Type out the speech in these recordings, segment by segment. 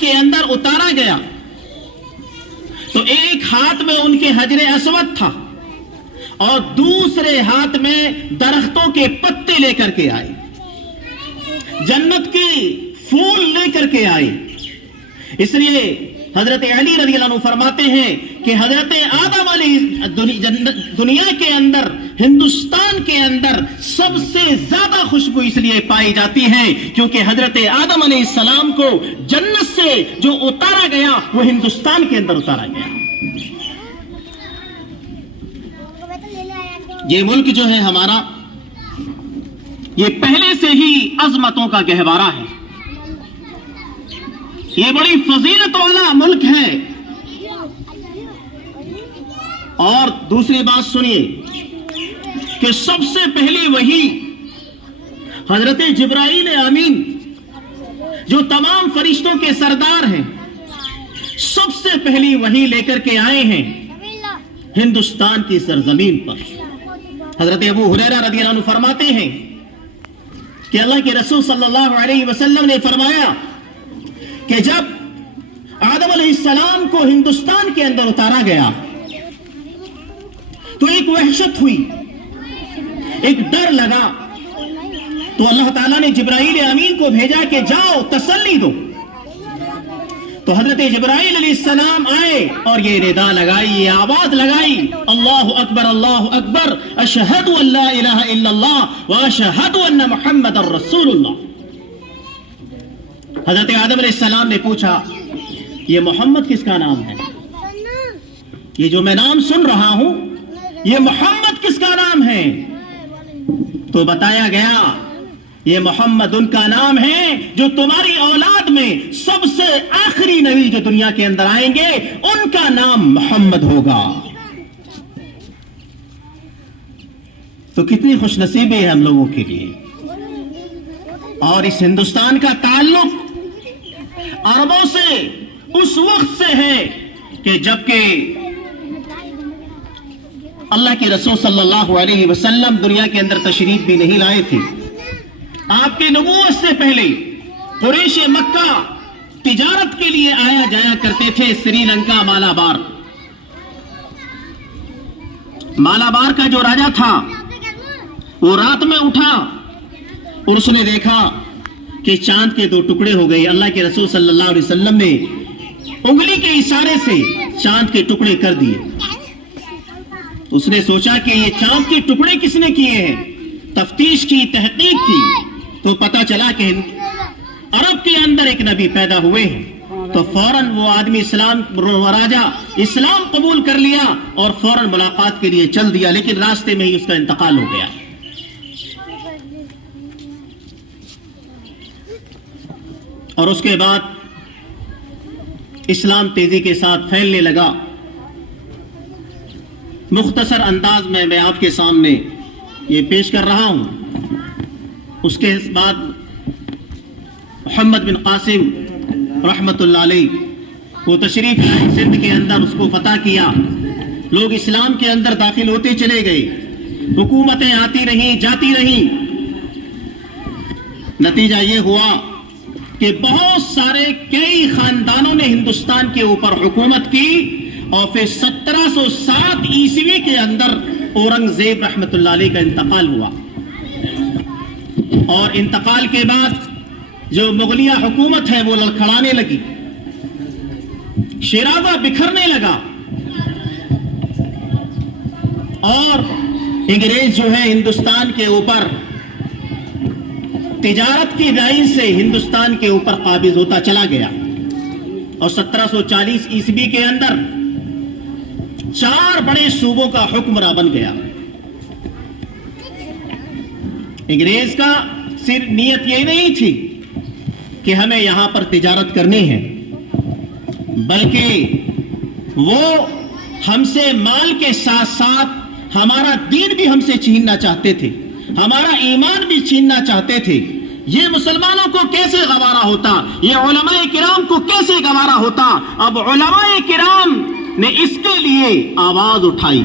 کے اندر اتارا گیا تو ایک ہاتھ میں ان کے حجر اسود تھا اور دوسرے ہاتھ میں درختوں کے پتے لے کر کے آئے، جنت کے پھول لے کر کے آئے۔ اس لیے حضرت علی رضی اللہ عنہ فرماتے ہیں کہ حضرت آدم علیہ دنیا کے اندر، ہندوستان کے اندر سب سے زیادہ خوشبو اس لیے پائی جاتی ہے کیونکہ حضرت آدم علیہ السلام کو جنت سے جو اتارا گیا وہ ہندوستان کے اندر اتارا گیا۔ یہ ملک جو ہے ہمارا، یہ پہلے سے ہی عظمتوں کا گہوارہ ہے، یہ بڑی فضیلت والا ملک ہے۔ اور دوسری بات سنیے کہ سب سے پہلی وحی حضرت جبرائیل امین جو تمام فرشتوں کے سردار ہیں، سب سے پہلی وحی لے کر کے آئے ہیں ہندوستان کی سرزمین پر۔ حضرت ابو ہریرہ رضی اللہ عنہ فرماتے ہیں کہ اللہ کے رسول صلی اللہ علیہ وسلم نے فرمایا کہ جب آدم علیہ السلام کو ہندوستان کے اندر اتارا گیا تو ایک وحشت ہوئی، ایک ڈر لگا، تو اللہ تعالیٰ نے جبرائیل امین کو بھیجا کہ جاؤ تسلی دو۔ تو حضرت جبرائیل علیہ السلام آئے اور یہ ندا لگائی، یہ آواز لگائی، اللہ اکبر اللہ اکبر، اشہد ان لا الہ الا اللہ واشہد ان محمد الرسول اللہ۔ حضرت آدم علیہ السلام نے پوچھا یہ محمد کس کا نام ہے؟ یہ جو میں نام سن رہا ہوں یہ محمد کس کا نام ہے؟ تو بتایا گیا یہ محمد ان کا نام ہے جو تمہاری اولاد میں سب سے آخری نبی جو دنیا کے اندر آئیں گے ان کا نام محمد ہوگا۔ تو کتنی خوش نصیبی ہے ہم لوگوں کے لیے۔ اور اس ہندوستان کا تعلق عربوں سے اس وقت سے ہے کہ جبکہ اللہ کے رسول صلی اللہ علیہ وسلم دنیا کے اندر تشریف بھی نہیں لائے تھے۔ آپ کی نبوت سے پہلے قریش مکہ تجارت کے لیے آیا جایا کرتے تھے سری لنکا مالابار۔ مالابار کا جو راجہ تھا وہ رات میں اٹھا اور اس نے دیکھا کہ چاند کے 2 ٹکڑے ہو گئے۔ اللہ کے رسول صلی اللہ علیہ وسلم نے انگلی کے اشارے سے چاند کے ٹکڑے کر دیے۔ اس نے سوچا کہ یہ چاند کے ٹکڑے کس نے کیے ہیں، تفتیش کی، تحقیق کی، تو پتا چلا کہ عرب کے اندر ایک نبی پیدا ہوئے ہیں۔ تو فوراً وہ آدمی راجہ اسلام قبول کر لیا اور فوراً ملاقات کے لیے چل دیا، لیکن راستے میں ہی اس کا انتقال ہو گیا۔ اور اس کے بعد اسلام تیزی کے ساتھ پھیلنے لگا۔ مختصر انداز میں میں آپ کے سامنے یہ پیش کر رہا ہوں۔ اس کے بعد محمد بن قاسم رحمت اللہ علیہ وہ تشریف لائے سندھ کے اندر، اس کو فتح کیا، لوگ اسلام کے اندر داخل ہوتے چلے گئے، حکومتیں آتی رہیں جاتی رہیں۔ نتیجہ یہ ہوا کہ بہت سارے کئی خاندانوں نے ہندوستان کے اوپر حکومت کی اور پھر 1707 عیسوی کے اندر اورنگزیب رحمت اللہ علیہ کا انتقال ہوا۔ اور انتقال کے بعد جو مغلیہ حکومت ہے وہ لڑکھڑانے لگی، شیرازہ بکھرنے لگا، اور انگریز جو ہے ہندوستان کے اوپر تجارت کی لائن سے ہندوستان کے اوپر قابض ہوتا چلا گیا۔ اور 1740 عیسوی کے اندر 4 بڑے صوبوں کا حکمراں بن گیا۔ انگریز کا صرف نیت یہ نہیں تھی کہ ہمیں یہاں پر تجارت کرنی ہے، بلکہ وہ ہم سے مال کے ساتھ ساتھ ہمارا دین بھی ہم سے چھیننا چاہتے تھے، ہمارا ایمان بھی چھیننا چاہتے تھے۔ یہ مسلمانوں کو کیسے گوارا ہوتا، یہ علماء کرام کو کیسے گوارا ہوتا؟ اب علماء کرام نے اس کے لیے آواز اٹھائی۔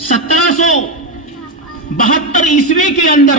1772 عیسوی کے اندر